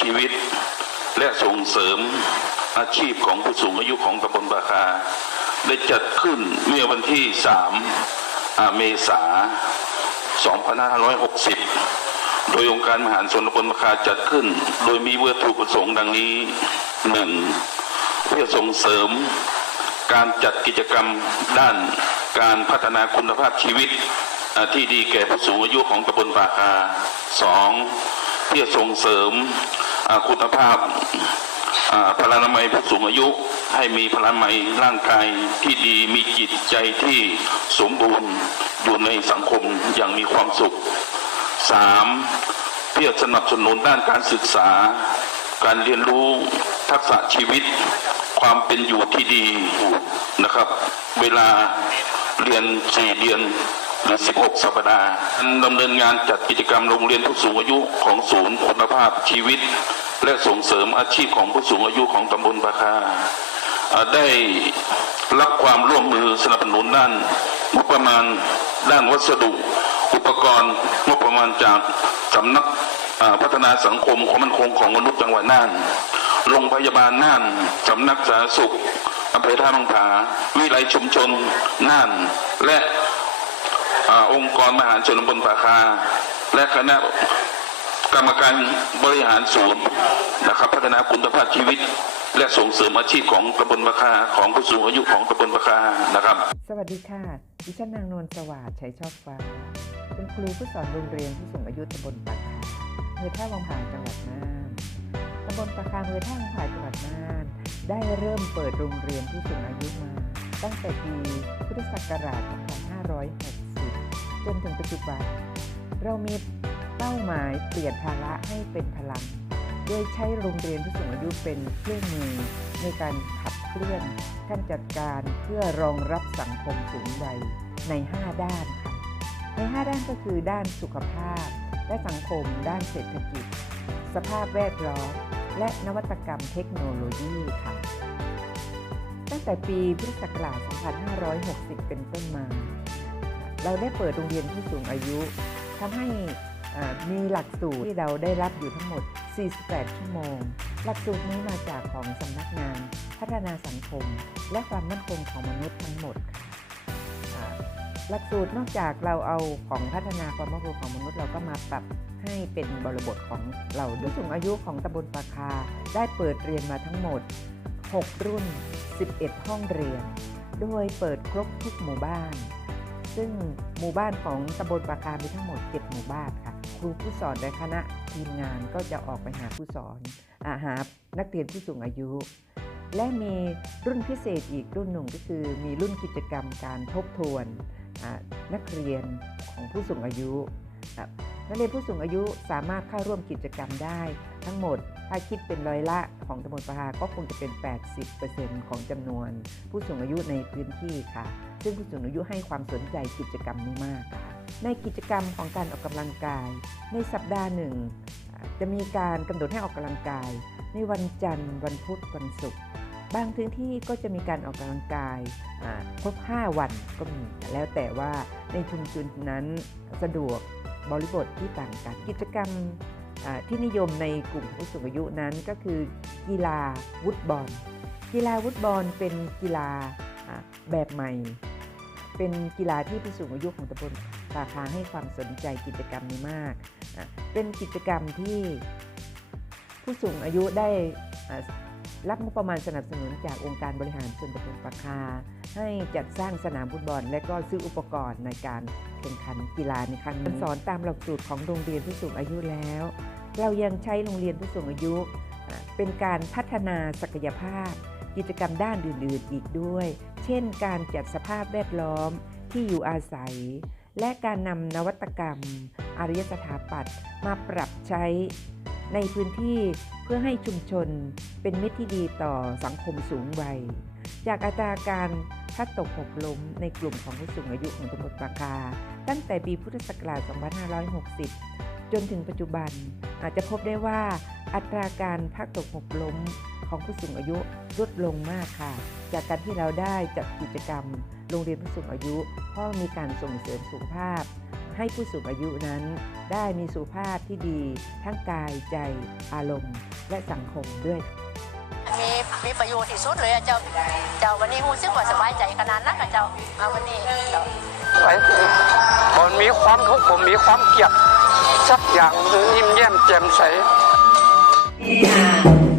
ชีวิต และส่งเสริมอาชีพของผู้สูงอายุของตำบลปาคา ได้จัดขึ้นเมื่อวันที่ 3 เมษา 2560 โดยองค์การมหาส่วนตำบลปาคาจัดขึ้น โดยมีวัตถุประสงค์ดังนี้หนึ่งเพื่อส่งเสริมการจัดกิจกรรมด้านการพัฒนาคุณภาพชีวิตที่ดีแก่ผู้สูงอายุของตำบลปาคาสองเพื่อส่งเสริม คุณภาพพลานามัยผู้สูงอายุ ให้มีพลานามัยร่างกายที่ดีมีจิตใจที่สมบูรณ์อยู่ในสังคมอย่างมีความสุขสามเพื่อสนับสนุนด้านการศึกษา การเรียนรู้ทักษะชีวิต ความเป็นอยู่ที่ดีนะครับ เวลาเรียน 4 เดือนหรือ16 สัปดาห์ดำเนินงานจัดกิจกรรมโรงเรียนผู้สูงอายุของศูนย์คุณภาพชีวิต และส่งเสริมอาชีพของผู้สูงอายุของตำบลปาคาได้รับความร่วมมือสนับสนุนด้านงบประมาณด้านวัสดุ อุปกรณ์งบประมาณจากสำนักพัฒนาสังคมความมั่นคงของมนุษย์จังหวัดน่านโรงพยาบาลน่านสำนักสาธารณสุขอำเภอท่ามังผาวิไลชุมชนน่าน และอองค์กรมหาชนบนปาคา และคณะ กรรมการบริหารศูนย์นะครับ พัฒนาคุณภาพชีวิต และส่งเสริมอาชีพของตำบลปาคาของผู้สูงอายุของตำบลปาคานะครับ สวัสดีค่ะ ดิฉันนางนวลสวัสดิ์ชัยชอบฟ้า เป็นครูผู้สอนโรงเรียนผู้สูงอายุตำบลปาคาอำเภอท่าวังผาจังหวัดน่านตำบลปาคาอำเภอท่าวังผาจังหวัดน่านได้เริ่มเปิดโรงเรียนผู้สูงอายุมา ตั้งแต่ปีพุทธศักราช 2560 จนถึงปัจจุบันเรามี เป้าหมายเปลี่ยนภาระให้เป็นพลัง โดยใช้โรงเรียนผู้สูงอายุเป็นเครื่องมือในการขับเคลื่อนการจัดการเพื่อรองรับสังคมสูงวัยใน 5 ด้านค่ะ ใน 5 ด้านก็คือด้านสุขภาพ และสังคม ด้านเศรษฐกิจ สภาพแวดล้อม และนวัตกรรมเทคโนโลยีค่ะ ตั้งแต่ปีพุทธศักราช 2560 เป็นต้นมา เราได้เปิดโรงเรียนผู้สูงอายุทำให้ มีหลักสูตรที่เราได้รับอยู่ทั้งหมด 48 ชั่วโมง หลักสูตรนี้มาจากของสำนักงาน พัฒนาสังคม และความมั่นคงของมนุษย์ทั้งหมดค่ะหลักสูตรนอกจากเราเอาของพัฒนาความมั่นคงของมนุษย์เราก็มาปรับให้เป็นบริบทของเราผู้สูงอายุของตำบลปาคา ได้เปิดเรียนมาทั้งหมด 6 รุ่น 11 ห้องเรียน โดยเปิดครบทุกหมู่บ้าน ซึ่งหมู่บ้านของตำบลปาคามีทั้งหมด 7 หมู่บ้าน ครูผู้สอนและคณะทีมงานก็จะออกไปหาผู้สอนอาหานักเรียนผู้สูงอายุ และมีรุ่นพิเศษอีกรุ่นหนึ่งก็คือ มีรุ่นกิจกรรมการทบทวนนักเรียนของผู้สูงอายุ นักเรียนผู้สูงอายุสามารถเข้าร่วมกิจกรรมได้ ทั้งหมดถ้าคิดเป็นร้อยละของตำบลปาคาก็คงจะเป็น 80%ของจำนวน ผู้สูงอายุในพื้นที่ค่ะ ซึ่งผู้สูงอายุให้ความสนใจกิจกรรมนี้มากค่ะ ในกิจกรรมของการออกกำลังกาย ในสัปดาห์หนึ่ง จะมีการกำหนดให้ออกกำลังกาย ในวันจันทร์ วันพุธวันศุกร์บางพื้นที่ก็จะมีการออกกำลังกายครบ 5 วันก็มีแล้วแต่ว่าในชุมชนนั้นสะดวกบริบทที่ต่างกันกิจกรรมที่นิยมในกลุ่มผู้สูงอายุนั้นก็คือ กีฬาวุดบอล กีฬาวุดบอลเป็นกีฬาอ่าแบบใหม่ เป็นกีฬาที่ผู้สูงอายุของตำบล ปาคาให้ความสนใจกิจกรรมนี้มาก เป็นกิจกรรมที่ผู้สูงอายุได้รับงบประมาณสนับสนุนจากองค์การบริหารส่วนตำบลปาคา ให้จัดสร้างสนามฟุตบอล และก็ซื้ออุปกรณ์ในการแข่งขันกีฬาในครั้งนี้สอนตามหลักสูตรของโรงเรียนผู้สูงอายุแล้ว เรายังใช้โรงเรียนผู้สูงอายุ เป็นการพัฒนาศักยภาพ กิจกรรมด้านอื่นๆอีกด้วย เช่น การจัดสภาพแวดล้อมที่อยู่อาศัย และการนำนวัตกรรม อารยสถาปัตย์มาปรับใช้ในพื้นที่เพื่อให้ชุมชนเป็นมิตรที่ดีต่อสังคมสูงวัย จากอัตราการพลัดตกหกล้มในกลุ่มของผู้สูงอายุของตำบลปาคาตั้งแต่ปีพุทธศักราช 2560 จนถึงปัจจุบันอาจจะพบได้ว่าอัตราการพลัดตกหกล้มของผู้สูงอายุลดลงมากค่ะ จากการที่เราได้จัดกิจกรรม โรงเรียนผู้สูงอายุเพราะมีการส่งเสริมสุขภาพ ให้ผู้สูงอายุนั้น ได้มีสุขภาพที่ดี ทั้งกายใจ อารมณ์ และสังคมด้วยมีมีประโยชน์ที่สุดเลยอะเจ้าเจ้าวันนี้รู้สึกว่าสบายใจขนาดนั้นอะเจ้าเอาวันนี้เจ้าไว้ผมมีความทุกข์ผมมีความเกลียดสักอย่างหนึ่งยิ้มแย้มแจ่มใสที่อ่าน